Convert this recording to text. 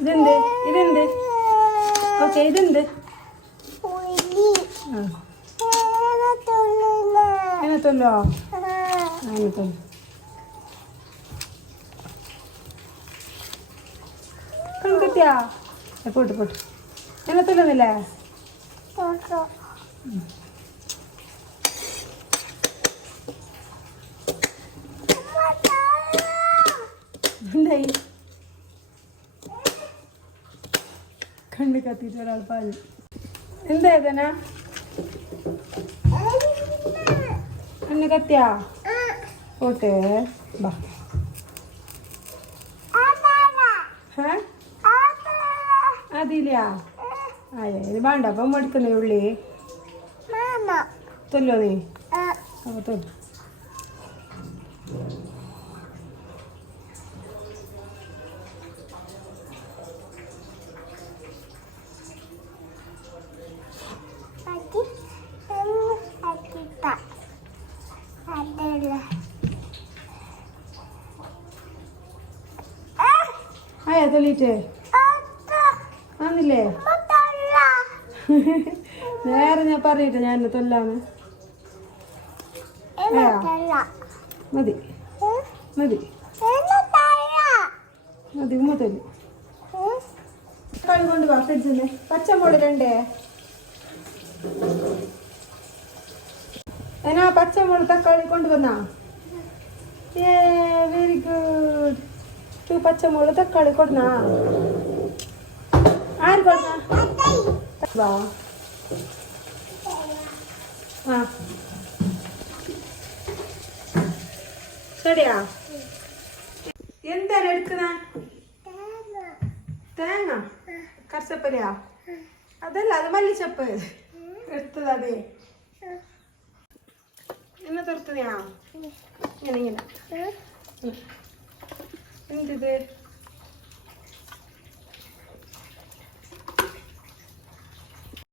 ഇതെന്ത് ഇതെന്ത് ഓക്കെ ഇതെന്ത് അതിനകത്തല്ലോ അതിനകത്തല്ലോ കിട്ടിയാ പോട്ട് പോട്ട് അതിനകത്തല്ലോന്നില്ലേ എന്തായി കണ്ണ് കത്തിയിട്ട് ഒരാൾ പാല് എന്താ ഏതനാ കണ്ണ് കത്തിയാ പോട്ടെ ബാ അതില്ല ഇത് വേണ്ട അപ്പം എടുക്കുന്നേ ഉള്ളി തൊല്ലോ നീ അപ്പൊ തൊല്ലു ആയാ തൊല്ലിട്ട് ആന്നില്ലേ നേരെ ഞാൻ പറഞ്ഞിട്ട് ഞാൻ എന്നെ തൊല്ലാണ് മതി മതി മതി ഉമ്മ തൊല്ലു തക്കാളി കൊണ്ട് വാ ഫ്രിഡ്ജിന്ന് പച്ചമുളക് രണ്ടേ എന്നാ പച്ചമുളക് തക്കാളി കൊണ്ടുവന്നാ വെരി ഗുഡ് പച്ചമുളക് തക്കാളി കൊടുന്നാ ആര് കൊടുന്നാ വാ ആ ശരിയാ എന്താണ് എടുക്കുന്ന തേങ്ങ കർച്ചപ്പരിയാ അതല്ല അത് മല്ലിച്ചപ്പ് എടുത്തത് അതെ എന്നെ തുറത്തതാ ഇങ്ങനെ ഇങ്ങനെ എന്തിത്